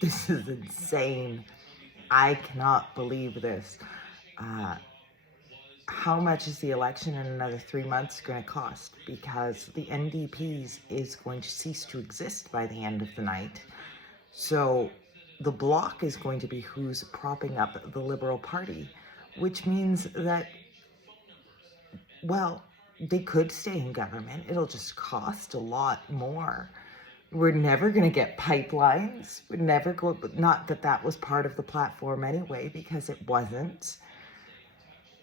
This is insane. I cannot believe this. Uh, how much is the election in another 3 months going to cost? Because the NDPs is going to cease to exist by the end of the night. So the bloc is going to be who's propping up the Liberal Party, which means that, well, they could stay in government. It'll just cost a lot more. We're never going to get pipelines. We're never going, not that that was part of the platform anyway, because it wasn't.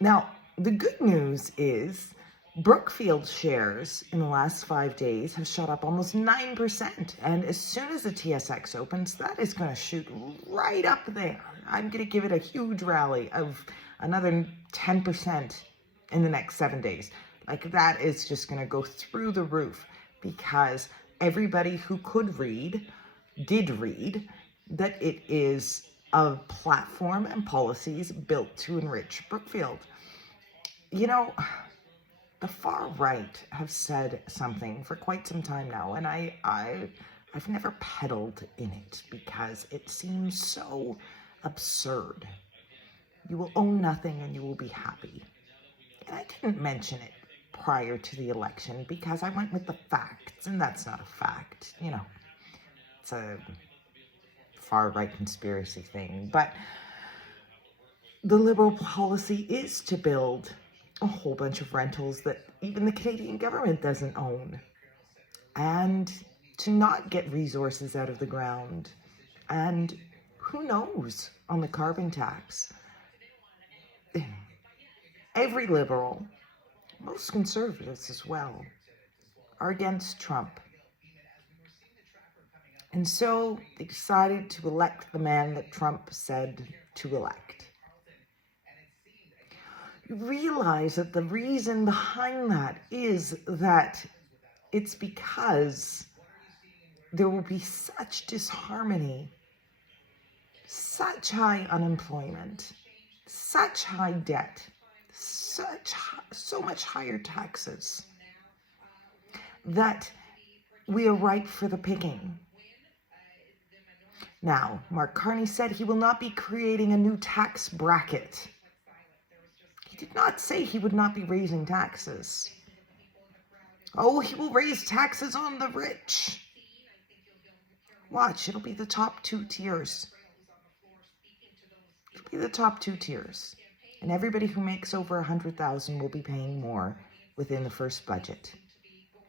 Now, the good news is Brookfield shares in the last 5 days have shot up almost 9%. And as soon as the TSX opens, that is going to shoot right up there. I'm going to give it a huge rally of another 10% in the next 7 days. Like, that is just going to go through the roof, because everybody who could read did read that it is a platform and policies built to enrich Brookfield. You know, the far right have said something for quite some time now, and I've never peddled in it because it seems so absurd. You will own nothing and you will be happy. And I didn't mention it prior to the election because I went with the facts, and that's not a fact. You know, it's a far-right conspiracy thing. But the Liberal policy is to build a whole bunch of rentals that even the Canadian government doesn't own, and to not get resources out of the ground. And who knows on the carbon tax? Every Liberal, most conservatives as well, are against Trump. And so they decided to elect the man that Trump said to elect. You realize that the reason behind that is that it's because there will be such disharmony, such high unemployment, such high debt, so much higher taxes, that we are ripe for the picking. Now, Mark Carney said he will not be creating a new tax bracket. He did not say he would not be raising taxes. Oh, he will raise taxes on the rich. Watch, it'll be the top 2 tiers. It'll be the top 2 tiers. And everybody who makes over $100,000 will be paying more within the first budget.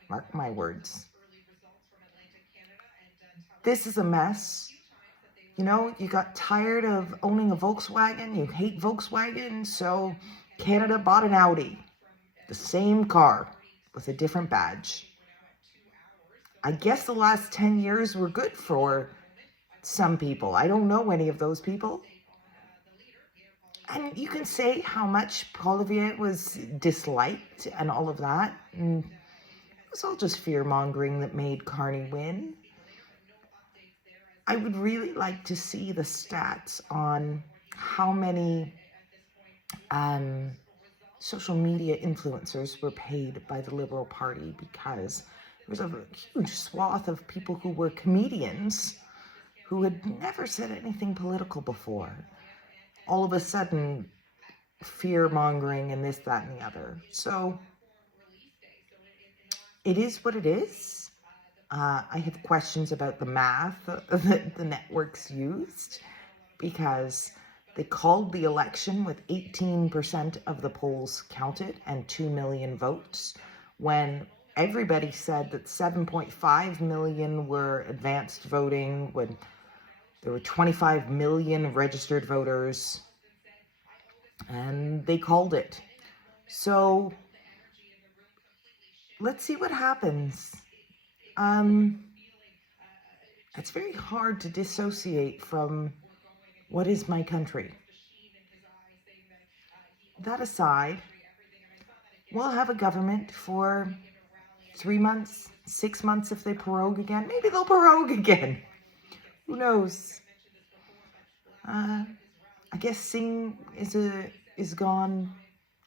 Mark my words. This is a mess. You know, you got tired of owning a Volkswagen. You hate Volkswagen, so Canada bought an Audi. The same car with a different badge. I guess the last 10 years were good for some people. I don't know any of those people. And you can say how much Poilievre was disliked and all of that. And it was all just fear-mongering that made Carney win. I would really like to see the stats on how many social media influencers were paid by the Liberal Party, because there was a huge swath of people who were comedians who had never said anything political before. All of a sudden, fear-mongering and this, that, and the other. So it is what it is. I have questions about the math that the networks used, because they called the election with 18% of the polls counted and 2 million votes, when everybody said that 7.5 million were advanced voting, when there were 25 million registered voters, and they called it. So let's see what happens. It's very hard to dissociate from what is my country. That aside, we'll have a government for 3 months, 6 months if they prorogue again. Maybe they'll prorogue again. Who knows? I guess Singh is gone.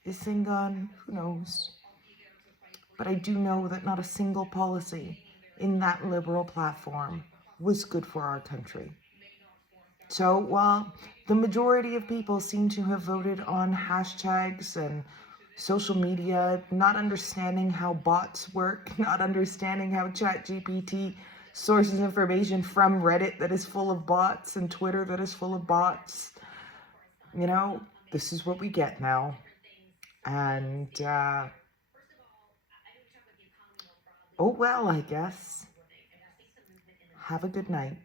Is Singh gone? Who knows? But I do know that not a single policy in that Liberal platform was good for our country. So while the majority of people seem to have voted on hashtags and social media, not understanding how bots work, not understanding how ChatGPT sources information from Reddit that is full of bots and Twitter that is full of bots, you know, this is what we get now. And, oh well, I guess. Have a good night.